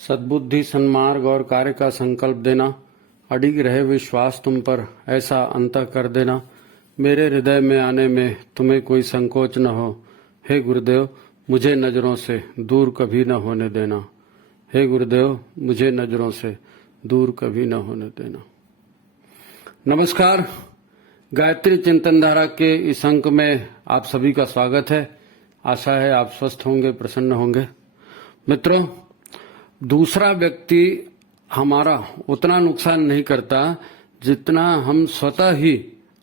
सद्बुद्धि, सन्मार्ग और कार्य का संकल्प देना, अडिग रहे विश्वास तुम पर, ऐसा अंतः कर देना। मेरे हृदय में आने में तुम्हें कोई संकोच न हो। हे गुरुदेव, मुझे नजरों से दूर कभी न होने देना। हे गुरुदेव, मुझे नजरों से दूर कभी न होने देना। नमस्कार, गायत्री चिंतन धारा के इस अंक में आप सभी का स्वागत है। आशा है आप स्वस्थ होंगे, प्रसन्न होंगे। मित्रों, दूसरा व्यक्ति हमारा उतना नुकसान नहीं करता जितना हम स्वतः ही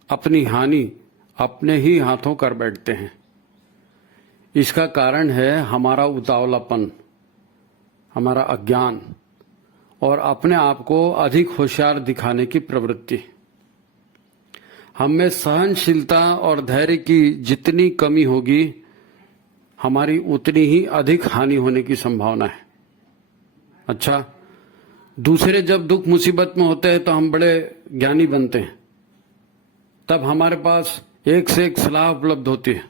अपनी हानि अपने ही हाथों कर बैठते हैं। इसका कारण है हमारा उतावलापन, हमारा अज्ञान और अपने आप को अधिक होशियार दिखाने की प्रवृत्ति। हम में सहनशीलता और धैर्य की जितनी कमी होगी, हमारी उतनी ही अधिक हानि होने की संभावना है। अच्छा, दूसरे जब दुख मुसीबत में होते हैं तो हम बड़े ज्ञानी बनते हैं, तब हमारे पास एक से एक सलाह उपलब्ध होती है,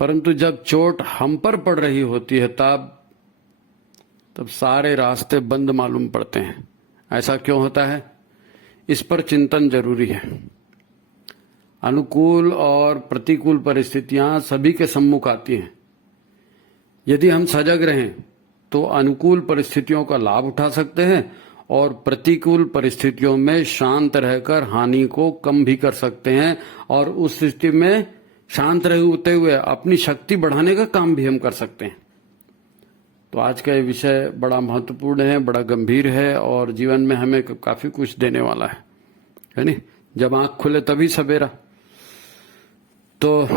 परंतु जब चोट हम पर पड़ रही होती है तब सारे रास्ते बंद मालूम पड़ते हैं। ऐसा क्यों होता है? इस पर चिंतन जरूरी है। अनुकूल और प्रतिकूल परिस्थितियां सभी के सम्मुख आती हैं। यदि हम सजग रहें तो अनुकूल परिस्थितियों का लाभ उठा सकते हैं और प्रतिकूल परिस्थितियों में शांत रहकर हानि को कम भी कर सकते हैं, और उस स्थिति में शांत रहते हुए अपनी शक्ति बढ़ाने का काम भी हम कर सकते हैं। तो आज का ये विषय बड़ा महत्वपूर्ण है, बड़ा गंभीर है और जीवन में हमें काफी कुछ देने वाला है नहीं? जब आंख खुले तभी सवेरा। तो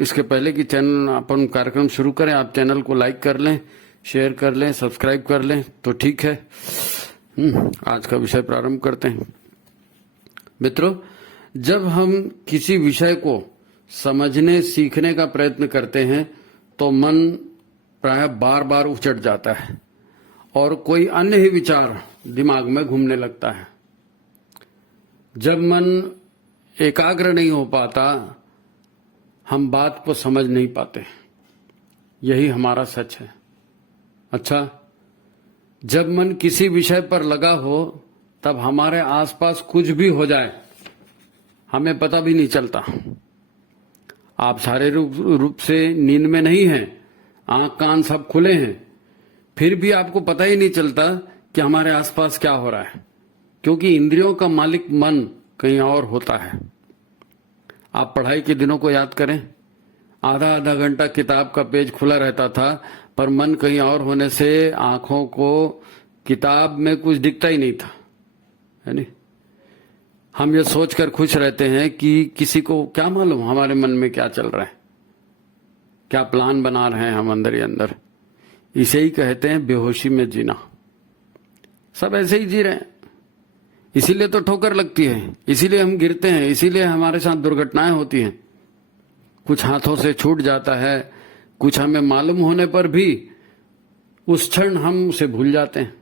इसके पहले कि चैनल अपन कार्यक्रम शुरू करें, आप चैनल को लाइक कर लें, शेयर कर लें, सब्सक्राइब कर लें तो ठीक है। आज का विषय प्रारंभ करते हैं। मित्रों, जब हम किसी विषय को समझने सीखने का प्रयत्न करते हैं तो मन प्रायः बार बार उचट जाता है और कोई अन्य ही विचार दिमाग में घूमने लगता है। जब मन एकाग्र नहीं हो पाता, हम बात को समझ नहीं पाते। यही हमारा सच है। अच्छा, जब मन किसी विषय पर लगा हो तब हमारे आसपास कुछ भी हो जाए हमें पता भी नहीं चलता। आप शारीरिक रूप से नींद में नहीं हैं, आंख कान सब खुले हैं, फिर भी आपको पता ही नहीं चलता कि हमारे आसपास क्या हो रहा है, क्योंकि इंद्रियों का मालिक मन कहीं और होता है। आप पढ़ाई के दिनों को याद करें, आधा आधा घंटा किताब का पेज खुला रहता था, पर मन कहीं और होने से आंखों को किताब में कुछ दिखता ही नहीं था, है नहीं? हम ये सोचकर खुश रहते हैं कि किसी को क्या मालूम हमारे मन में क्या चल रहा है, क्या प्लान बना रहे हैं हम अंदर ही अंदर। इसे ही कहते हैं बेहोशी में जीना। सब ऐसे ही जी रहे हैं, इसीलिए तो ठोकर लगती है, इसीलिए हम गिरते हैं, इसीलिए हमारे साथ दुर्घटनाएं होती हैं। कुछ हाथों से छूट जाता है, कुछ हमें मालूम होने पर भी उस क्षण हम उसे भूल जाते हैं,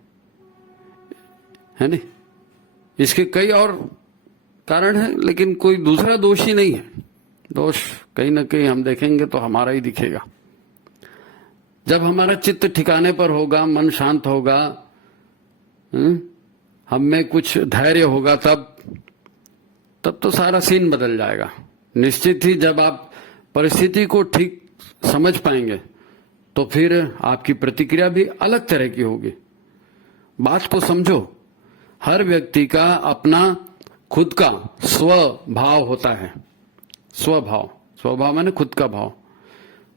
है नहीं? इसके कई और कारण हैं, लेकिन कोई दूसरा दोष ही नहीं है। दोष कहीं ना कहीं हम देखेंगे तो हमारा ही दिखेगा। जब हमारा चित्त ठिकाने पर होगा, मन शांत होगा, हम में कुछ धैर्य होगा, तब तो सारा सीन बदल जाएगा। निश्चित ही जब आप परिस्थिति को ठीक समझ पाएंगे तो फिर आपकी प्रतिक्रिया भी अलग तरह की होगी। बात को समझो, हर व्यक्ति का अपना खुद का स्वभाव होता है। स्वभाव माने खुद का भाव।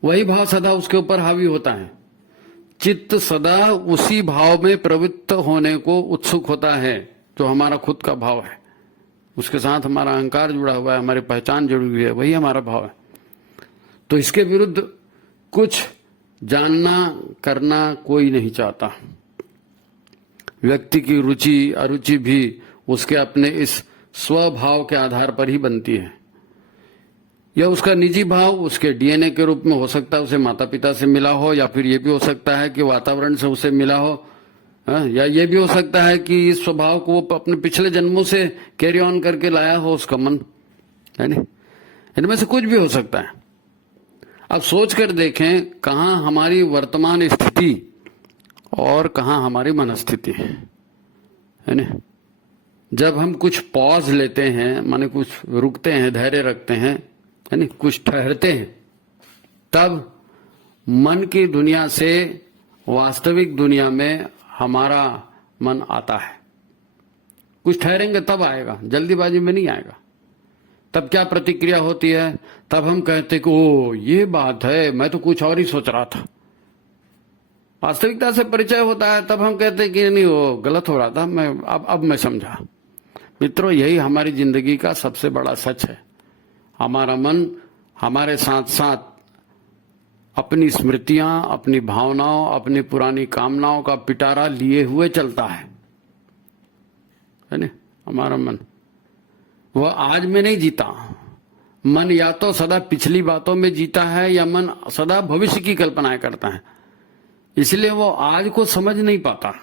वही भाव सदा उसके ऊपर हावी होता है। चित्त सदा उसी भाव में प्रवृत्त होने को उत्सुक होता है जो हमारा खुद का भाव है। उसके साथ हमारा अहंकार जुड़ा हुआ है, हमारी पहचान जुड़ी हुई है, वही हमारा भाव है। तो इसके विरुद्ध कुछ जानना करना कोई नहीं चाहता। व्यक्ति की रुचि अरुचि भी उसके अपने इस स्वभाव के आधार पर ही बनती है। यह उसका निजी भाव उसके डीएनए के रूप में हो सकता है, उसे माता पिता से मिला हो, या फिर यह भी हो सकता है कि वातावरण से उसे मिला हो, या यह भी हो सकता है कि इस स्वभाव को वो अपने पिछले जन्मों से कैरी ऑन करके लाया हो उसका मन, है नहीं? इनमें से कुछ भी हो सकता है। अब सोच कर देखें, कहां हमारी वर्तमान स्थिति और कहाँ हमारी मनस्थिति है ना। जब हम कुछ पॉज लेते हैं, माने कुछ रुकते हैं, धैर्य रखते हैं, है ना, कुछ ठहरते हैं, तब मन की दुनिया से वास्तविक दुनिया में हमारा मन आता है। कुछ ठहरेंगे तब आएगा, जल्दीबाजी में नहीं आएगा। तब क्या प्रतिक्रिया होती है? तब हम कहते कि ओ ये बात है, मैं तो कुछ और ही सोच रहा था। वास्तविकता से परिचय होता है, तब हम कहते कि नहीं वो गलत हो रहा था, मैं अब मैं समझा। मित्रों, यही हमारी जिंदगी का सबसे बड़ा सच है। हमारा मन हमारे साथ साथ अपनी स्मृतियां, अपनी भावनाओं, अपनी पुरानी कामनाओं का पिटारा लिए हुए चलता है ना। हमारा मन वह आज में नहीं जीता। मन या तो सदा पिछली बातों में जीता है, या मन सदा भविष्य की कल्पनाएं करता है। इसलिए वो आज को समझ नहीं पाता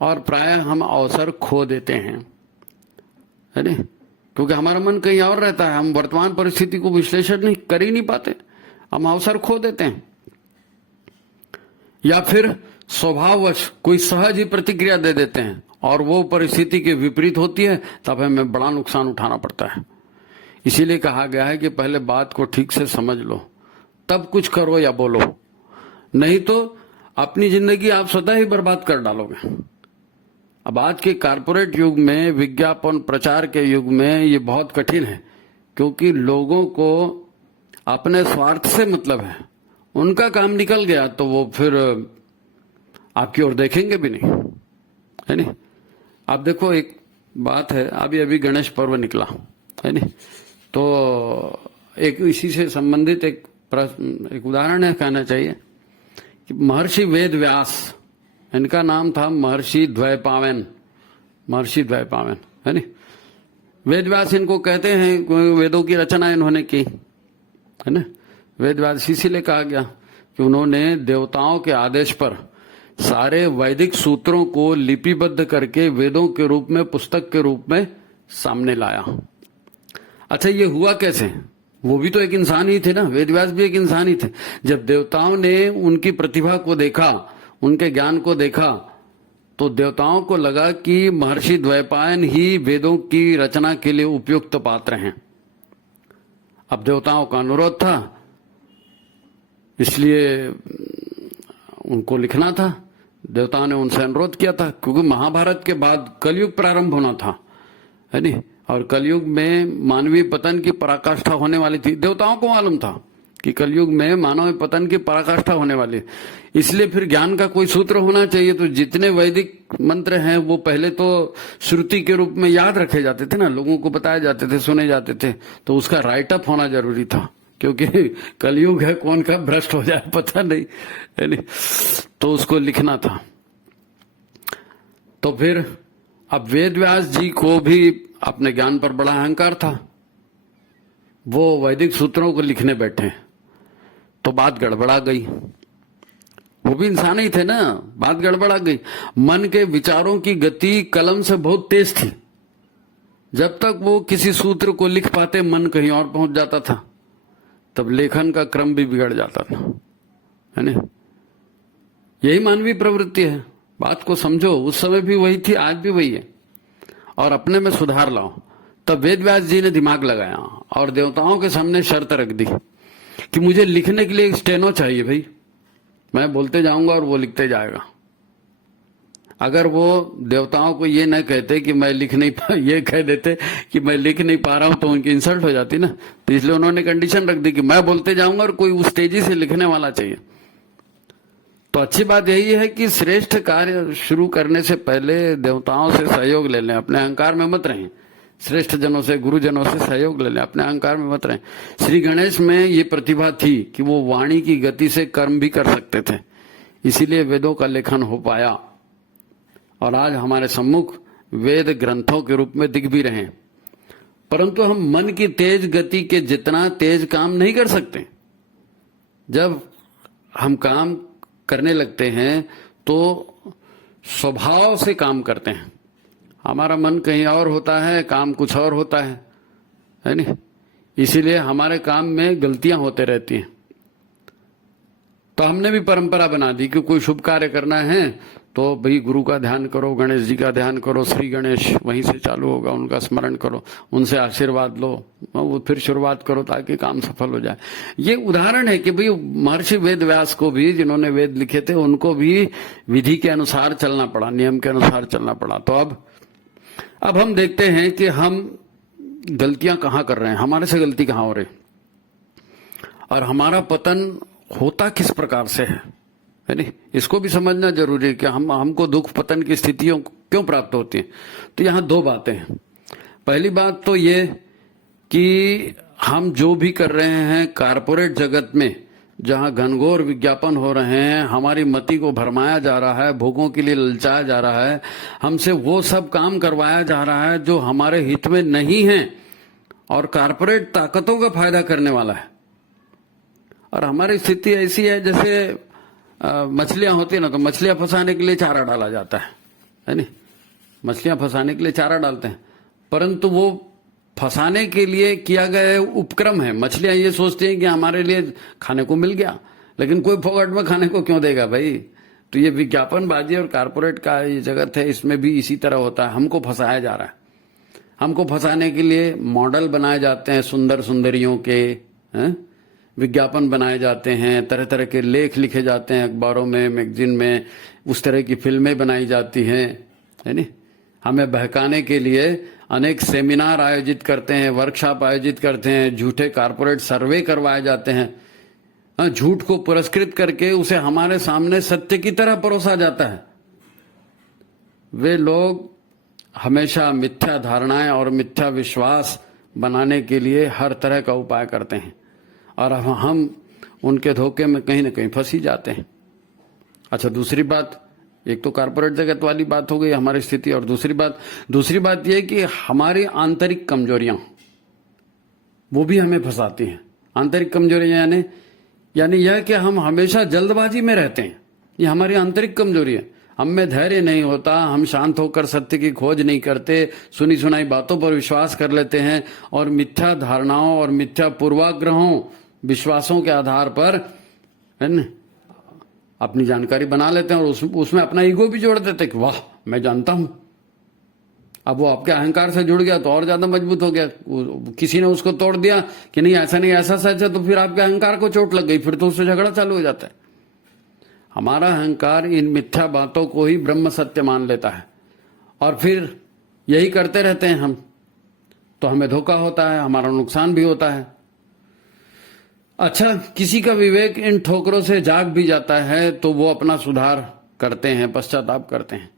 और प्रायः हम अवसर खो देते हैं, है ना, क्योंकि हमारा मन कहीं और रहता है। हम वर्तमान परिस्थिति को विश्लेषण नहीं कर ही नहीं पाते, हम अवसर खो देते हैं। या फिर स्वभाववश कोई सहज ही प्रतिक्रिया दे देते हैं और वो परिस्थिति के विपरीत होती है, तब हमें बड़ा नुकसान उठाना पड़ता है। इसीलिए कहा गया है कि पहले बात को ठीक से समझ लो, तब कुछ करो या बोलो, नहीं तो अपनी जिंदगी आप स्वतः ही बर्बाद कर डालोगे। अब आज के कारपोरेट युग में, विज्ञापन प्रचार के युग में ये बहुत कठिन है, क्योंकि लोगों को अपने स्वार्थ से मतलब है। उनका काम निकल गया तो वो फिर आपकी ओर देखेंगे भी नहीं, है नहीं। आप देखो, एक बात है, अभी अभी गणेश पर्व निकला, है नहीं, तो एक इसी से संबंधित एक उदाहरण है, कहना चाहिए कि महर्षि वेद व्यास, इनका नाम था महर्षि द्वैपायन, है नहीं। वेद व्यास इनको कहते हैं, वेदों की रचना इन्होंने की, है ना। वेद व्यास इसीलिए कहा गया कि उन्होंने देवताओं के आदेश पर सारे वैदिक सूत्रों को लिपिबद्ध करके वेदों के रूप में, पुस्तक के रूप में सामने लाया। अच्छा, ये हुआ कैसे? वो भी तो एक इंसान ही थे ना, वेदव्यास भी एक इंसान ही थे। जब देवताओं ने उनकी प्रतिभा को देखा, उनके ज्ञान को देखा, तो देवताओं को लगा कि महर्षि द्वैपायन ही वेदों की रचना के लिए उपयुक्त पात्र हैं। अब देवताओं का अनुरोध था, इसलिए उनको लिखना था। देवताओं ने उनसे अनुरोध किया था, क्योंकि महाभारत के बाद कलयुग प्रारंभ होना था, है नहीं, और कलयुग में मानवीय पतन की पराकाष्ठा होने वाली थी। देवताओं को मालूम था कि कलयुग में मानव पतन की पराकाष्ठा होने वाली है, इसलिए फिर ज्ञान का कोई सूत्र होना चाहिए। तो जितने वैदिक मंत्र हैं वो पहले तो श्रुति के रूप में याद रखे जाते थे ना, लोगों को बताए जाते थे, सुने जाते थे, तो उसका राइटअप होना जरूरी था, क्योंकि कलयुग है, कौन का भ्रष्ट हो जाए पता नहीं, है नहीं, तो उसको लिखना था। तो फिर अब वेद व्यास जी को भी अपने ज्ञान पर बड़ा अहंकार था, वो वैदिक सूत्रों को लिखने बैठे तो बात गड़बड़ा गई। वो भी इंसान ही थे ना, बात गड़बड़ा गई। मन के विचारों की गति कलम से बहुत तेज थी। जब तक वो किसी सूत्र को लिख पाते, मन कहीं और पहुंच जाता था, तब लेखन का क्रम भी बिगड़ जाता था, है ना। यही मानवीय प्रवृत्ति है, बात को समझो। उस समय भी वही थी, आज भी वही है, और अपने में सुधार लाओ। तब वेद व्यास जी ने दिमाग लगाया और देवताओं के सामने शर्त रख दी कि मुझे लिखने के लिए एक स्टेनो चाहिए भाई, मैं बोलते जाऊंगा और वो लिखते जाएगा। अगर वो देवताओं को ये न कहते कि मैं लिख नहीं पा, ये कह देते कि मैं लिख नहीं पा रहा हूं, तो उनकी इंसल्ट हो जाती ना। तो इसलिए उन्होंने कंडीशन रख दी कि मैं बोलते जाऊंगा और कोई उस तेजी से लिखने वाला चाहिए। तो अच्छी बात यही है कि श्रेष्ठ कार्य शुरू करने से पहले देवताओं से सहयोग ले लें, अपने अहंकार में मत रहें। श्रेष्ठ जनों से, गुरुजनों से सहयोग ले लें, अपने अहंकार में मत रहें। श्री गणेश में ये प्रतिभा थी कि वो वाणी की गति से कर्म भी कर सकते थे, इसीलिए वेदों का लेखन हो पाया और आज हमारे सम्मुख वेद ग्रंथों के रूप में दिख भी रहे। परंतु हम मन की तेज गति के जितना तेज काम नहीं कर सकते। जब हम काम करने लगते हैं तो स्वभाव से काम करते हैं, हमारा मन कहीं और होता है, काम कुछ और होता है नहीं, इसीलिए हमारे काम में गलतियां होते रहती हैं। तो हमने भी परंपरा बना दी कि कोई शुभ कार्य करना है तो भाई गुरु का ध्यान करो, गणेश जी का ध्यान करो, श्री गणेश वहीं से चालू होगा, उनका स्मरण करो, उनसे आशीर्वाद लो, वो फिर शुरुआत करो ताकि काम सफल हो जाए। ये उदाहरण है कि भाई महर्षि वेद व्यास को भी, जिन्होंने वेद लिखे थे, उनको भी विधि के अनुसार चलना पड़ा, नियम के अनुसार चलना पड़ा। तो अब हम देखते हैं कि हम गलतियां कहाँ कर रहे हैं, हमारे से गलती कहाँ हो रही और हमारा पतन होता किस प्रकार से है नहीं, इसको भी समझना जरूरी है कि हमको दुख पतन की स्थितियों क्यों प्राप्त होती है। तो यहाँ दो बातें हैं। पहली बात तो ये कि हम जो भी कर रहे हैं कारपोरेट जगत में, जहां घनघोर विज्ञापन हो रहे हैं, हमारी मति को भरमाया जा रहा है, भोगों के लिए ललचाया जा रहा है, हमसे वो सब काम करवाया जा रहा है जो हमारे हित में नहीं है और कारपोरेट ताकतों का फायदा करने वाला है। और हमारी स्थिति ऐसी है जैसे मछलियां होती है ना, तो मछलियां फंसाने के लिए चारा डाला जाता है नहीं, मछलियां फंसाने के लिए चारा डालते हैं, परंतु वो फंसाने के लिए किया गया उपक्रम है। मछलियां ये सोचती हैं कि हमारे लिए खाने को मिल गया, लेकिन कोई फोकट में खाने को क्यों देगा भाई। तो ये विज्ञापनबाजी और कारपोरेट का ये जगत है, इसमें भी इसी तरह होता है। हमको फंसाया जा रहा है, हमको फंसाने के लिए मॉडल बनाए जाते हैं, सुंदर सुंदरियों के विज्ञापन बनाए जाते हैं, तरह तरह के लेख लिखे जाते हैं अखबारों में, मैगजीन में, उस तरह की फिल्में बनाई जाती हैं, है नहीं। हमें बहकाने के लिए अनेक सेमिनार आयोजित करते हैं, वर्कशॉप आयोजित करते हैं, झूठे कारपोरेट सर्वे करवाए जाते हैं, झूठ को पुरस्कृत करके उसे हमारे सामने सत्य की तरह परोसा जाता है। वे लोग हमेशा मिथ्या धारणाएं और मिथ्या विश्वास बनाने के लिए हर तरह का उपाय करते हैं और हम उनके धोखे में कहीं ना कहीं फंस ही जाते हैं। अच्छा, दूसरी बात, एक तो कारपोरेट जगत वाली बात हो गई हमारी स्थिति, और दूसरी बात यह कि हमारी आंतरिक कमजोरियां वो भी हमें फंसाती हैं। आंतरिक कमजोरियां यानी यह कि हम हमेशा जल्दबाजी में रहते हैं, ये हमारी आंतरिक कमजोरी है। हम में धैर्य नहीं होता, हम शांत होकर सत्य की खोज नहीं करते, सुनी सुनाई बातों पर विश्वास कर लेते हैं और मिथ्या धारणाओं और मिथ्या पूर्वाग्रहों, विश्वासों के आधार पर है न अपनी जानकारी बना लेते हैं और उसमें अपना ईगो भी जोड़ देते हैं कि वाह मैं जानता हूं। अब वो आपके अहंकार से जुड़ गया तो और ज्यादा मजबूत हो गया। किसी ने उसको तोड़ दिया कि नहीं ऐसा नहीं ऐसा सच है, तो फिर आपके अहंकार को चोट लग गई, फिर तो उससे झगड़ा चालू हो जाता है। हमारा अहंकार इन मिथ्या बातों को ही ब्रह्म सत्य मान लेता है और फिर यही करते रहते हैं हम, तो हमें धोखा होता है, हमारा नुकसान भी होता है। अच्छा, किसी का विवेक इन ठोकरों से जाग भी जाता है तो वो अपना सुधार करते हैं, पश्चाताप करते हैं,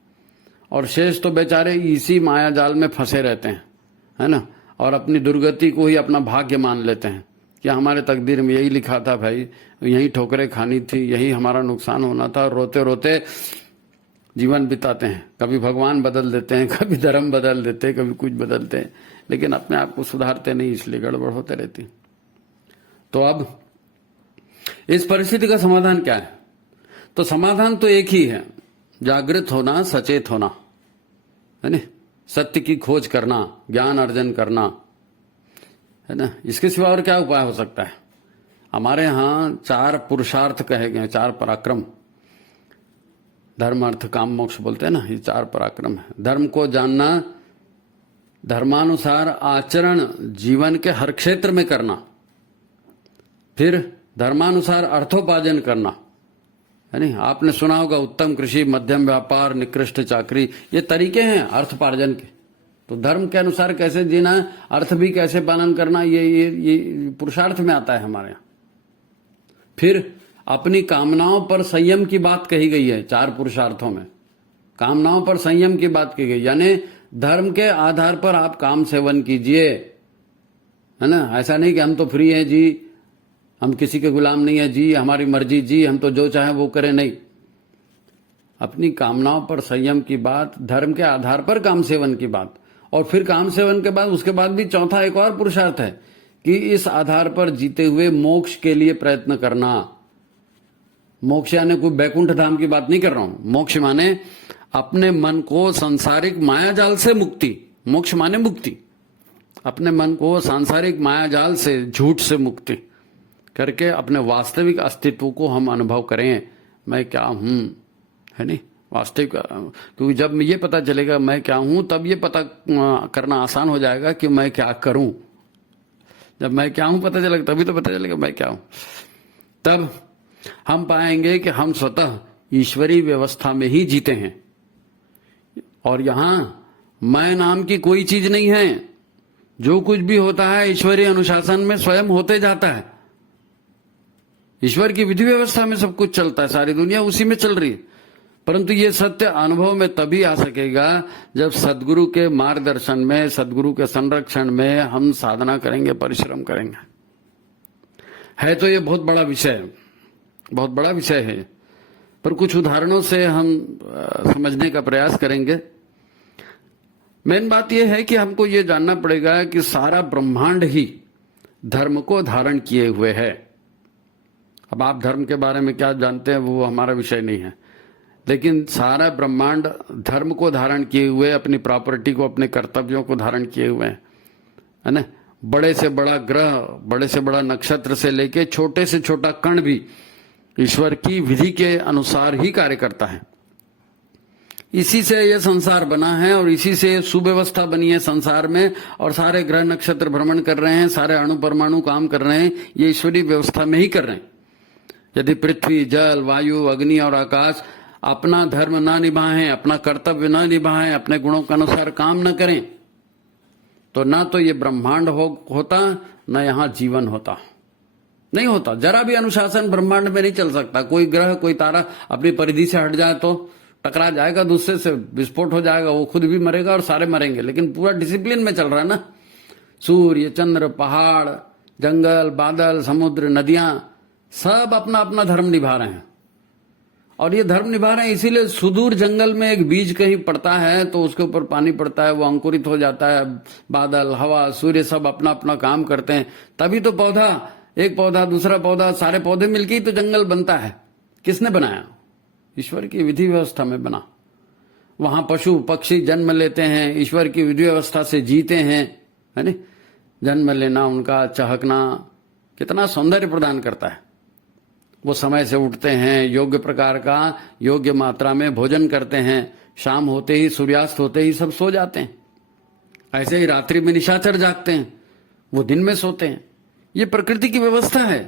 और शेष तो बेचारे इसी माया जाल में फंसे रहते हैं, है ना, और अपनी दुर्गति को ही अपना भाग्य मान लेते हैं कि हमारे तकदीर में यही लिखा था भाई, यही ठोकरें खानी थी, यही हमारा नुकसान होना था। रोते रोते जीवन बिताते हैं, कभी भगवान बदल देते हैं, कभी धर्म बदल देते हैं, कभी कुछ बदलते हैं, लेकिन अपने आप को सुधारते नहीं, इसलिए गड़बड़ होते रहती। तो अब इस परिस्थिति का समाधान क्या है? तो समाधान तो एक ही है, जागृत होना, सचेत होना, है ना, सत्य की खोज करना, ज्ञान अर्जन करना, है ना। इसके सिवा और क्या उपाय हो सकता है? हमारे यहां 4 पुरुषार्थ कहे गए, 4 पराक्रम, धर्म अर्थ काम मोक्ष बोलते हैं ना, ये 4 पराक्रम है। धर्म को जानना, धर्मानुसार आचरण जीवन के हर क्षेत्र में करना, फिर धर्मानुसार अर्थोपार्जन करना, है नहीं। आपने सुना होगा उत्तम कृषि, मध्यम व्यापार, निकृष्ट चाकरी, ये तरीके हैं अर्थोपार्जन के। तो धर्म के अनुसार कैसे जीना है, अर्थ भी कैसे पालन करना, ये पुरुषार्थ में आता है हमारे यहाँ। फिर अपनी कामनाओं पर संयम की बात कही गई है 4 पुरुषार्थों में, कामनाओं पर संयम की बात की गई, यानी धर्म के आधार पर आप काम सेवन कीजिए, है ना। ऐसा नहीं कि हम तो फ्री हैं जी, हम किसी के गुलाम नहीं है जी, हमारी मर्जी जी, हम तो जो चाहे वो करें, नहीं। अपनी कामनाओं पर संयम की बात, धर्म के आधार पर काम सेवन की बात, और फिर काम सेवन के बाद उसके बाद भी चौथा एक और पुरुषार्थ है कि इस आधार पर जीते हुए मोक्ष के लिए प्रयत्न करना। मोक्ष यानी कोई बैकुंठ धाम की बात नहीं कर रहा हूं, मोक्ष माने अपने मन को सांसारिक मायाजाल से मुक्ति, मोक्ष माने मुक्ति, अपने मन को सांसारिक मायाजाल से, झूठ से मुक्ति, करके अपने वास्तविक अस्तित्व को हम अनुभव करें, मैं क्या हूं, है नहीं, वास्तविक। क्योंकि जब ये पता चलेगा मैं क्या हूं, तब ये पता करना आसान हो जाएगा कि मैं क्या करूं। जब मैं क्या हूं पता चलेगा, तभी तो पता चलेगा मैं क्या हूं। तब हम पाएंगे कि हम स्वतः ईश्वरीय व्यवस्था में ही जीते हैं, और यहां मैं नाम की कोई चीज नहीं है। जो कुछ भी होता है ईश्वरीय अनुशासन में स्वयं होते जाता है। ईश्वर की विधि व्यवस्था में सब कुछ चलता है, सारी दुनिया उसी में चल रही है। परंतु ये सत्य अनुभव में तभी आ सकेगा जब सदगुरु के मार्गदर्शन में, सदगुरु के संरक्षण में हम साधना करेंगे, परिश्रम करेंगे। है तो ये बहुत बड़ा विषय, बहुत बड़ा विषय है, पर कुछ उदाहरणों से हम समझने का प्रयास करेंगे। मेन बात यह है कि हमको ये जानना पड़ेगा कि सारा ब्रह्मांड ही धर्म को धारण किए हुए है। अब आप धर्म के बारे में क्या जानते हैं वो हमारा विषय नहीं है, लेकिन सारा ब्रह्मांड धर्म को धारण किए हुए, अपनी प्रॉपर्टी को, अपने कर्तव्यों को धारण किए हुए है ना। बड़े से बड़ा ग्रह, बड़े से बड़ा नक्षत्र से लेके छोटे से छोटा कण भी ईश्वर की विधि के अनुसार ही कार्य करता है। इसी से यह संसार बना है और इसी से सुव्यवस्था बनी है संसार में, और सारे ग्रह नक्षत्र भ्रमण कर रहे हैं, सारे अणु परमाणु काम कर रहे हैं, ये ईश्वरीय व्यवस्था में ही कर रहे हैं। यदि पृथ्वी, जल, वायु, अग्नि और आकाश अपना धर्म ना निभाएं, अपना कर्तव्य ना निभाएं, अपने गुणों के अनुसार काम न करें, तो ना तो ये ब्रह्मांड होता, न यहां जीवन होता, नहीं होता। जरा भी अनुशासन ब्रह्मांड में नहीं चल सकता। कोई ग्रह, कोई तारा अपनी परिधि से हट जाए तो टकरा जाएगा दूसरे से, विस्फोट हो जाएगा, वो खुद भी मरेगा और सारे मरेंगे। लेकिन पूरा डिसिप्लिन में चल रहा है ना। सूर्य, चंद्र, पहाड़, जंगल, बादल, समुद्र, नदियां सब अपना अपना धर्म निभा रहे हैं। और ये धर्म निभा रहे हैं इसीलिए सुदूर जंगल में एक बीज कहीं पड़ता है तो उसके ऊपर पानी पड़ता है, वो अंकुरित हो जाता है। बादल, हवा, सूर्य सब अपना अपना काम करते हैं, तभी तो पौधा, एक पौधा, दूसरा पौधा, सारे पौधे मिलके ही तो जंगल बनता है। किसने बनाया? ईश्वर की विधि व्यवस्था में बना। वहां पशु पक्षी जन्म लेते हैं, ईश्वर की विधि व्यवस्था से जीते हैं, है ना। जन्म लेना, उनका चहकना कितना सौंदर्य प्रदान करता है। वो समय से उठते हैं, योग्य प्रकार का, योग्य मात्रा में भोजन करते हैं, शाम होते ही, सूर्यास्त होते ही सब सो जाते हैं। ऐसे ही रात्रि में निशाचर जागते हैं, वो दिन में सोते हैं। ये प्रकृति की व्यवस्था है,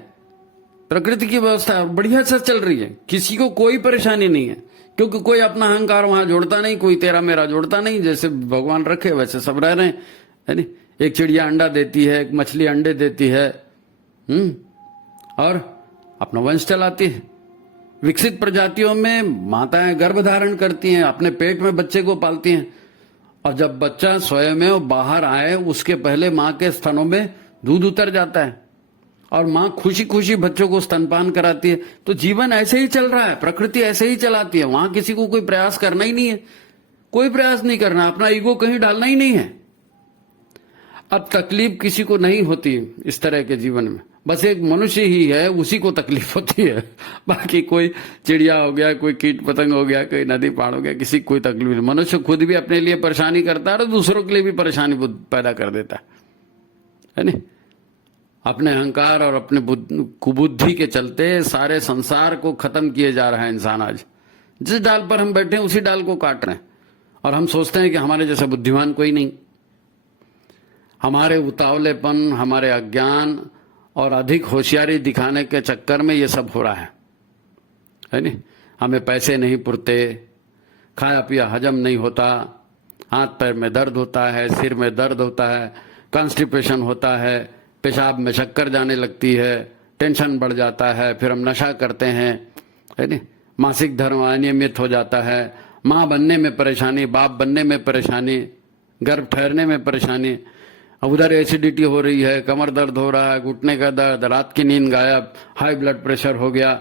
प्रकृति की व्यवस्था बढ़िया से चल रही है। किसी को कोई परेशानी नहीं है, क्योंकि कोई अपना अहंकार वहां जोड़ता नहीं, कोई तेरा मेरा जोड़ता नहीं। जैसे भगवान रखे वैसे सब रह रहे हैं, है नहीं। एक चिड़िया अंडा देती है, एक मछली अंडे देती है, और अपना वंश चलाती है। विकसित प्रजातियों में माताएं गर्भ धारण करती हैं, अपने पेट में बच्चे को पालती हैं, और जब बच्चा स्वयं में बाहर आए उसके पहले मां के स्तनों में दूध उतर जाता है, और मां खुशी खुशी बच्चों को स्तनपान कराती है। तो जीवन ऐसे ही चल रहा है, प्रकृति ऐसे ही चलाती है। वहां किसी को कोई प्रयास करना ही नहीं है, कोई प्रयास नहीं करना, अपना ईगो कहीं डालना ही नहीं है। अब तकलीफ किसी को नहीं होती इस तरह के जीवन में, बस एक मनुष्य ही है उसी को तकलीफ होती है। बाकी कोई चिड़िया हो गया, कोई कीट पतंग हो गया, कोई नदी पहाड़ हो गया, किसी को कोई तकलीफ नहीं। मनुष्य खुद भी अपने लिए परेशानी करता है और दूसरों के लिए भी परेशानी पैदा कर देता है नहीं। अपने अहंकार और अपने कुबुद्धि के चलते सारे संसार को खत्म किए जा रहा है इंसान। आज जिस डाल पर हम बैठे हैं उसी डाल को काट रहे हैं, और हम सोचते हैं कि हमारे जैसा बुद्धिमान कोई नहीं। हमारे उतावलेपन, हमारे अज्ञान और अधिक होशियारी दिखाने के चक्कर में ये सब हो रहा है नहीं। हमें पैसे नहीं पुरते, खाया पिया हजम नहीं होता, हाथ पैर में दर्द होता है, सिर में दर्द होता है, कॉन्स्टिपेशन होता है, पेशाब में शक्कर जाने लगती है, टेंशन बढ़ जाता है, फिर हम नशा करते हैं, है नहीं। मासिक धर्म अनियमित हो जाता है, माँ बनने में परेशानी, बाप बनने में परेशानी, गर्भ ठहरने में परेशानी, उधर एसिडिटी हो रही है, कमर दर्द हो रहा है, घुटने का दर्द, रात की नींद गायब, हाई ब्लड प्रेशर हो गया,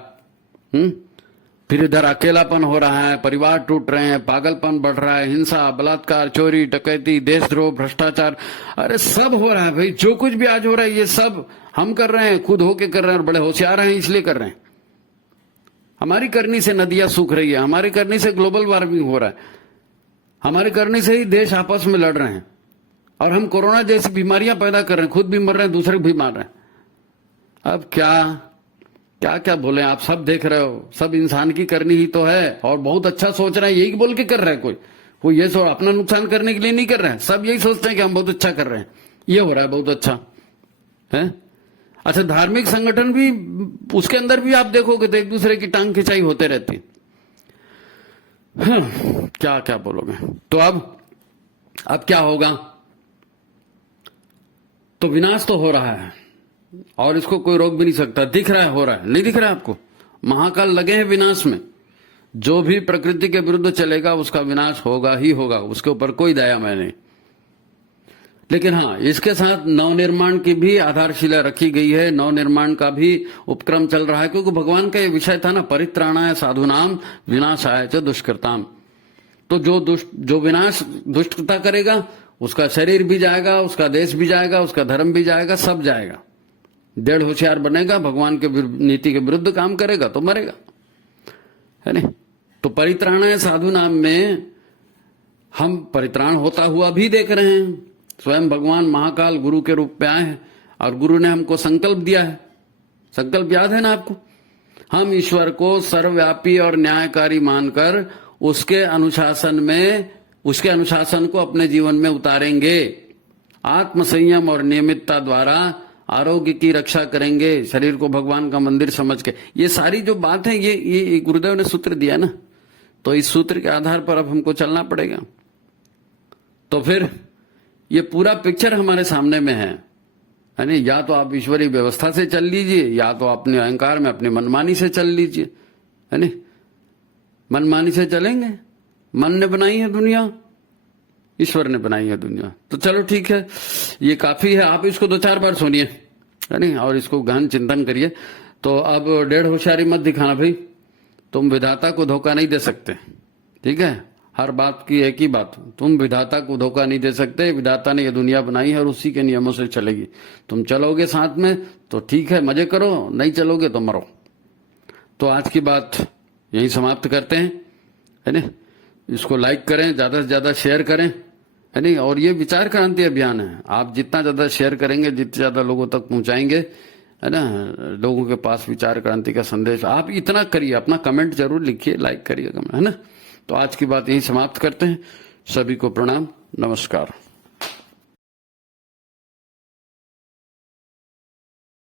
फिर इधर अकेलापन हो रहा है, परिवार टूट रहे हैं, पागलपन बढ़ रहा है, हिंसा, बलात्कार, चोरी, डकैती, देशद्रोह, भ्रष्टाचार, अरे सब हो रहा है भाई। जो कुछ भी आज हो रहा है ये सब हम कर रहे हैं, खुद होके कर रहे हैं, और बड़े होशियार हैं इसलिए कर रहे हैं। हमारी करनी से नदियां सूख रही है, हमारी करनी से ग्लोबल वार्मिंग हो रहा है, हमारी करनी से ही देश आपस में लड़ रहे हैं, और हम कोरोना जैसी बीमारियां पैदा कर रहे हैं, खुद भी मर रहे हैं, दूसरे भी मार रहे हैं। अब क्या क्या क्या बोले, आप सब देख रहे हो, सब इंसान की करनी ही तो है, और बहुत अच्छा सोच रहे हैं, यही बोल के कर रहा है। कोई ये सोच अपना नुकसान करने के लिए नहीं कर रहे हैं, सब यही सोचते हैं कि हम बहुत अच्छा कर रहे हैं, ये हो रहा है बहुत अच्छा है। अच्छा, धार्मिक संगठन भी, उसके अंदर भी आप देखोगे तो एक दूसरे की टांग खिंचाई होते रहती है। क्या क्या बोलोगे। तो अब क्या होगा, तो विनाश तो हो रहा है और इसको कोई रोक भी नहीं सकता। दिख रहा है हो रहा है, नहीं दिख रहा है आपको, महाकाल लगे हैं विनाश में। जो भी प्रकृति के विरुद्ध चलेगा उसका विनाश होगा ही होगा, उसके ऊपर कोई दया मैं नहीं। लेकिन हाँ, इसके साथ नवनिर्माण की भी आधारशिला रखी गई है, नवनिर्माण का भी उपक्रम चल रहा है, क्योंकि भगवान का ये विषय था ना, परित्राणाय साधुनाम विनाशाय च दुष्कृताम। तो जो विनाश दुष्टता करेगा उसका शरीर भी जाएगा, उसका देश भी जाएगा, उसका धर्म भी जाएगा, सब जाएगा। डेढ़ होशियार बनेगा, भगवान के नीति के विरुद्ध काम करेगा तो मरेगा, है नहीं। तो परित्राणाय साधुनाम में हम परित्राण होता हुआ भी देख रहे हैं। स्वयं भगवान महाकाल गुरु के रूप में आए हैं और गुरु ने हमको संकल्प दिया है। संकल्प याद है ना आपको, हम ईश्वर को सर्वव्यापी और न्यायकारी मानकर उसके अनुशासन को अपने जीवन में उतारेंगे। आत्म संयम और नियमितता द्वारा आरोग्य की रक्षा करेंगे, शरीर को भगवान का मंदिर समझ के। ये सारी जो बात है, ये गुरुदेव ने सूत्र दिया ना, तो इस सूत्र के आधार पर अब हमको चलना पड़ेगा। तो फिर ये पूरा पिक्चर हमारे सामने में है नहीं। या तो आप ईश्वरीय व्यवस्था से चल लीजिए, या तो अपने अहंकार में अपनी मनमानी से चल लीजिए, है नहीं। मनमानी से चलेंगे, मन ने बनाई है दुनिया, ईश्वर ने बनाई है दुनिया। तो चलो ठीक है, ये काफी है, आप इसको 2-4 बार सुनिए, है नहीं, और इसको गहन चिंतन करिए। तो अब डेढ़ होशियारी मत दिखाना भाई, तुम विधाता को धोखा नहीं दे सकते, ठीक है। हर बात की एक ही बात, तुम विधाता को धोखा नहीं दे सकते। विधाता ने ये दुनिया बनाई है और उसी के नियमों से चलेगी। तुम चलोगे साथ में तो ठीक है, मजे करो, नहीं चलोगे तो मरो। तो आज की बात यही समाप्त करते हैं, है ना। इसको लाइक करें, ज्यादा से ज्यादा शेयर करें, है नहीं। और ये विचार क्रांति अभियान है, आप जितना ज्यादा शेयर करेंगे, जितने ज्यादा लोगों तक पहुंचाएंगे, है ना, लोगों के पास विचार क्रांति का संदेश। आप इतना करिए, अपना कमेंट जरूर लिखिए, लाइक करिए, है ना। तो आज की बात यही समाप्त करते हैं। सभी को प्रणाम, नमस्कार।